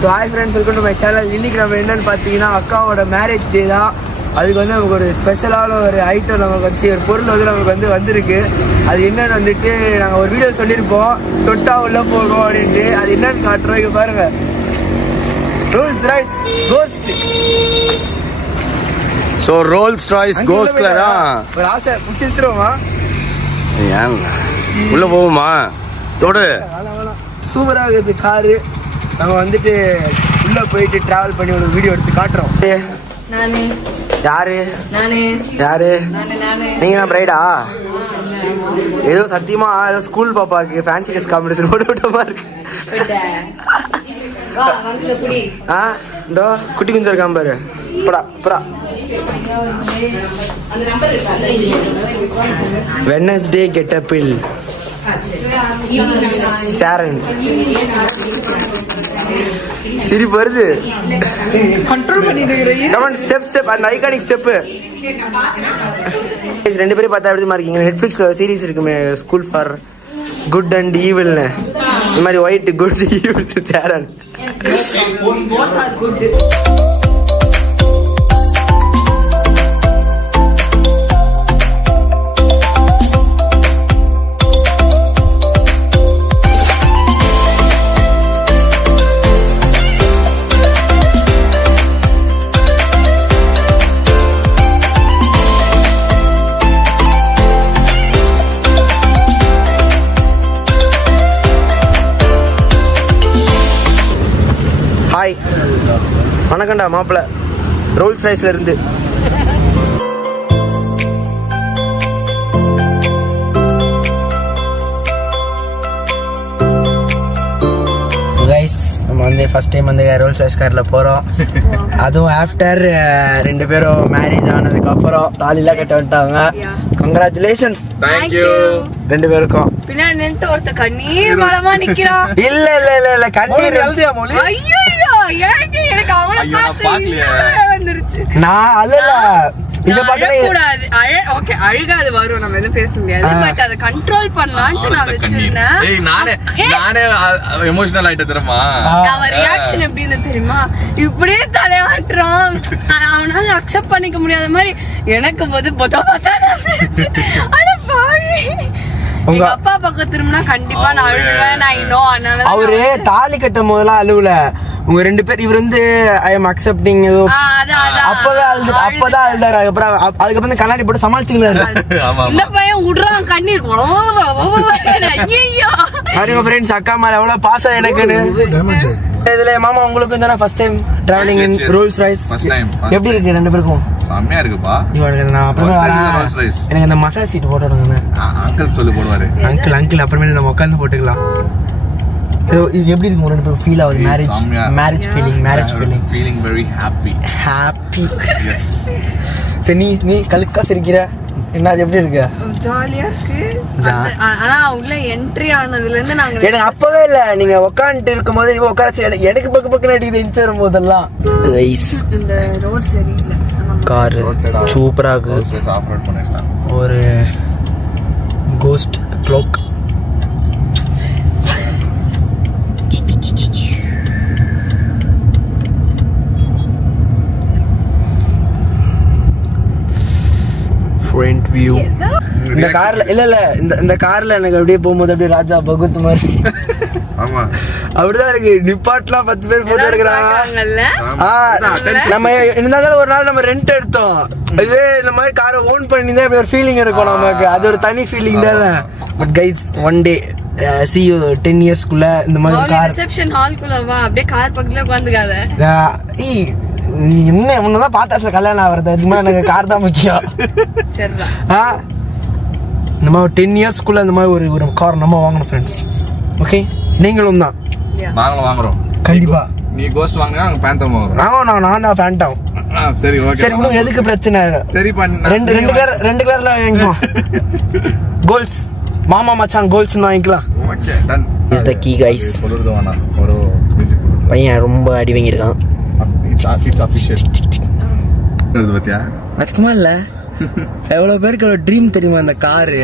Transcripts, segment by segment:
So hi friends, welcome to my channel. இன்றைக்கி நம்ம என்னென்னு பார்த்தீங்கன்னா அக்காவோட மேரேஜ் டே தான். அதுக்கு வந்து நமக்கு ஒரு ஸ்பெஷலான ஒரு ஐட்டம் நமக்கு வச்சு ஒரு பொருள் வந்து நமக்கு வந்திருக்கு. அது என்னென்னு வந்துட்டு நாங்கள் ஒரு வீடியோ சொல்லியிருப்போம், தொட்டா உள்ளே போகும் அப்படின்ட்டு. அது என்னென்னு காட்டுறோம், இங்கே பாருங்கள். Rolls Royce Ghost. So Rolls Royce கோஸ்ட்ல தான் ஒரு ஆசை பிடிச்சிருவோமா? ஏங்க உள்ளே போகுமா? தொடு. சூப்பராக இருக்குது காரு. நம்ம வந்துட்டு உள்ளே போயிட்டு ட்ராவல் பண்ணி ஒரு வீடியோ எடுத்து காட்டுறோம். யாரு யாரு நீங்க பிரைடா? ஏதோ சத்தியமா ஏதோ ஸ்கூல் பாப்பாக்கு ஃபேன்சி ட்ரெஸ் காம்படிஷன் போட்டு விட்டமா இருக்கு. இந்த குட்டி குஞ்சு இருக்காம பாரு. வெட்னஸ்டே கெட்டப்பில் சாரன் சிரிப்பு வருது. ஸ்டெப் அந்த ஐகானிக் ஸ்டெப். ரெண்டு பேரும் பார்த்தா எப்படி இருக்கீங்க? நெட்ஃபிளிக்ஸ் சீரிஸ் இருக்குமே, ஸ்கூல் ஃபார் குட் அண்ட் ஈவில்னு. இந்த மாதிரி ஒயிட் குட் ஈவில் சாரன். ஹாய், வணக்கம்டா மாப்பிள்ள. ரோல்ஸ் ராய்ஸ்ல இருந்து. நம்ம வந்து ஃபர்ஸ்ட் டைம் வந்து ரோல்ஸ் ராய்ஸ் கார்ல போறோம். அதுவும் ஆஃப்டர் ரெண்டு பேரும் மேரேஜ் ஆனதுக்கு அப்புறம் தாலிலாம் கட்ட வந்துட்டாங்க. கங்க்ராச்சுலேஷன்ஸ். Thank you ரெண்டு பேருக்கும். பின்னாடி நின்று ஒருத்த கண்ணீர் மலமா நிக்கிறான். இல்ல இல்ல இல்ல இல்ல கண்ணீர் எழுதியா மொழி? ஐயோ எனக்கு அவளை வந்துருச்சு. நான் அழல. இத அழக்கூடாது. ஓகே, அழுகாது வரும், நம்ம எதுவும் பேச முடியாது. பட் அதை கண்ட்ரோல் பண்ணலான்ட்டு நான் வச்சிருந்தேன். நானே எமோஷனல் ஆயிட்ட தெரியுமா? அவன் ரியாக்ஷன் எப்படி இருந்தது தெரியுமா? இப்படியே தலையாட்டுறான். அவனால அக்செப்ட் பண்ணிக்க முடியாத மாதிரி எனக்கு போது உங்க அப்பா பக்கம் திரும்பினா கண்டிப்பா நான் அழுதுவேன். நான் இன்னும் அதனால அவரு தாலி கட்டும் போதெல்லாம் அழுவல. உங்க ரெண்டு பேர் இவர் வந்து ஐ எம் அக்செப்டிங் அப்பதான் அழுதாரு. அதுக்கப்புறம் கண்ணாடி போட்டு சமாளிச்சுக்கிறாரு. இந்த பையன் விடுறான் கண்ணீர். பாருங்க ஃப்ரெண்ட்ஸ், அக்கா மேல எவ்வளவு பாசம் எனக்குன்னு. இதுல மாமா உங்களுக்கு தானே ஃபர்ஸ்ட் டைம் டிராவலிங் இன் ரோல்ஸ் ராய்ஸ். எப்படி இருக்கு ரெண்டு பேருக்கும்? செம்மையா இருக்குப்பா. எனக்கு இந்த மசாஜ் சீட் போட்டு விடுங்க. அங்கிள் சொல்லி போடுவாரு. அங்கிள் அப்புறமேட்டு நம்ம உட்காந்து போட்டுக்கலாம். எப்படி இருக்கு ரெண்டு பேரும் ஃபீல் ஆகுது? Marriage feeling very happy. சரி, நீ கலுக்கா சிரிக்கிற. என்ன அது எப்படி இருக்கு? ஜாலியா இருக்கு. ஆனா உள்ள என்ட்ரி ஆனதுல இருந்து நாங்க எனக்கு அப்பவே இல்ல, நீங்க உட்காந்துட்டு இருக்கும் போது நீங்க உட்கார எனக்கு பக்கு பக்கம் அடிக்குது இன்ச் வரும் போதெல்லாம். இந்த ரோட் சரியில்லை. கார் சூப்பரா இருக்கு. ஒரு கோஸ்ட் க்ளோக். Front view. இந்த கார்ல இல்ல இந்த கார்ல எனக்கு அப்படியே போகும்போது அப்படியே ராஜா பகவத் மாதிரி. ஆமா, அப்படிதான் இருக்கு. நிப்பாட்லாம் 10 பேர் போட்டோ எடுக்கிறாங்க. நம்ம இருந்தாலும் ஒரு நாள் நம்ம ரெண்ட் எடுத்தோம். இதே இந்த மாதிரி காரை ஓன் பண்ணி தான் ஒரு ஃபீலிங் இருக்கும் நமக்கு. அது ஒரு தனி ஃபீலிங் தானே. But guys, one day see you 10 years குள்ள இந்த மாதிரி கார் ரிசெப்ஷன் ஹால்குள்ள வா, அப்படியே கார் பக்கத்துல உட்கார்ந்துக்காத. நீ முன்னதான் பார்த்தாச்சு கல்யாணம் ஆகிறது. அதுமா எனக்கு கார் தான் முக்கியம். சரிடா. இந்த மாதிரி 10 years குள்ள இந்த மாதிரி ஒரு கார் நம்ம வாங்கணும் ஃப்ரெண்ட்ஸ். ஓகே, நீங்களும் தான். நாங்களும் வாங்குறோம் கண்டிப்பா. நீ கோஸ்ட் வாங்குனா நாங்க பேந்தம் வாங்குறோம். நான் தான் ஃபேண்டம். சரி ஓகே. சரி, உங்களுக்கு எதுக்கு பிரச்சனை? சரி பண்ணு. ரெண்டு கலர்ல வாங்கிக்கலாம். கோல்ஸ் மாமா மச்சான் கோல்ஸ் வாங்கிக்கலாம். Okay, done. Is the key guys. சொல்லுதுவானா ஒரு மியூசிக் பையன் ரொம்ப அடி வாங்கியிருக்கான். It's official. இது பத்தியா? அதுக்குமா இல்ல எவ்வளவு பேருக்கு ஒரு ட்ரீம் தெரியுமா அந்த காரு.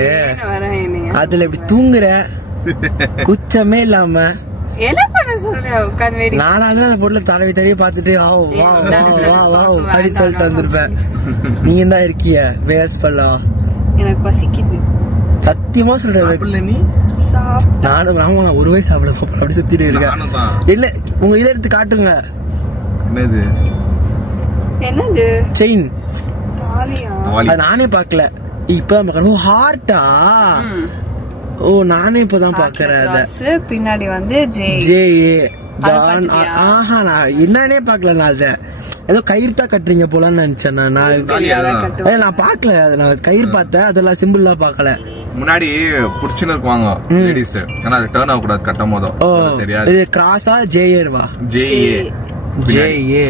அதுல இப்படி தூங்குற குச்சமே இல்லாம என்ன பண்ண சொல்ற உட்கார்ந்து வேடி நானாவது அந்த பொருளை தடவி தடவி பார்த்துட்டு வா அப்படின்னு சொல்லிட்டு வந்திருப்பேன். நீ தான் இருக்கிய வேஸ்ட் பண்ணா. எனக்கு பசிக்குது சத்தியமா சொல்றேன். நீ நானும் ஆமா ஒரு வயசு சாப்பிட அப்படி சுத்திட்டு இருக்கேன். இல்ல உங்க இதை எடுத்து காட்டுங்க. என்னது செயின் தாலியா? நானே பாக்கல இப்பதான் பாக்குறேன். ஓ ஹார்ட்டா? ஓ நானே இப்பதான் பாக்குறேன். அத பின்னாடி வந்து ஜே ஜான். ஆஹா நான் என்னன்னே பாக்கல. நான் அத ஏதோ கயிறு தான் கட்டுறீங்க போலான்னு நினைச்சேன். நான் பாக்கல. நான் கயிறு பார்த்தேன், அதெல்லாம் சிம்பிள் தான் பாக்கல. முன்னாடி புடிச்சுன்னு இருக்குவாங்க லேடிஸ். ஆனா அது டர்ன் ஆக கூடாது கட்டும் போது. தெரியாது இது கிராஸா ஜேஏவா? ஜேஏ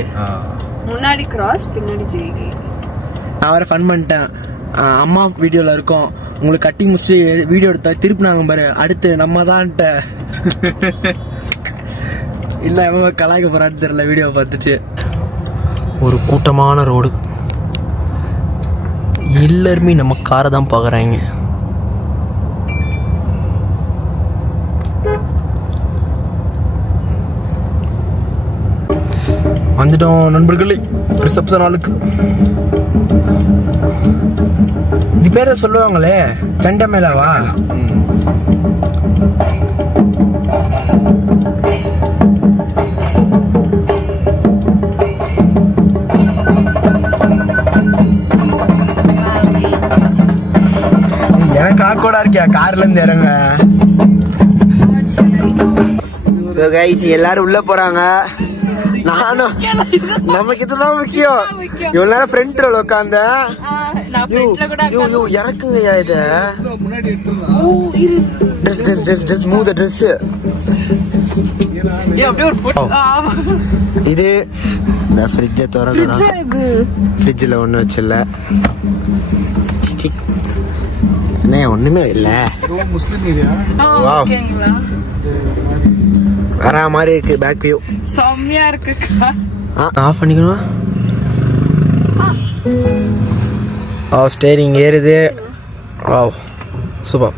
முன்னாடி கிராஸ் பின்னாடி ஜேஏ. நான் வேற ஃபன் பண்ணிட்டேன். அம்மா வீடியோல இருக்கோம், உங்களுக்கு கட்டி முடிச்சு வீடியோ எடுத்தா திருப்பினாங்க பாரு. அடுத்து நம்ம தான் இல்ல எவன் கலாய்க்க போறான்னு தெரியல வீடியோ பார்த்துட்டு. ஒரு கூட்டமான ரோடு, எல்லாருமே நம்ம காரை தான் பார்க்குறாங்க. வந்துட்டோம் நண்பர்களே ரிசப்ஷன் ஆளுக்கு. இது பேர சொல்லுவாங்களே சண்டை மேலாவா? ஏன் காக்கோடா இருக்கியா கார்ல இருந்து இறங்க. So guys, எல்லாரும் உள்ள போறாங்க. நானும் நமக்கு இதுதான் முக்கியம். இவ்வளவு நேரம் ஃப்ரண்ட் ரோல உட்காந்த இறக்குங்கய்யா. இத ட்ரெஸ் மூவ் த ட்ரெஸ். இது இந்த ஃப்ரிட்ஜை திறக்கிறோம். ஃப்ரிட்ஜில் ஒன்றும் வச்சில்ல. என்ன ஒண்ணுமே இல்ல. வரா மாதிரி இருக்கு. பேக் வியூ செம்மையா இருக்கு. ஆஃப் பண்ணிக்கணும். ஸ்டேரிங் ஏறுது. சூப்பர்.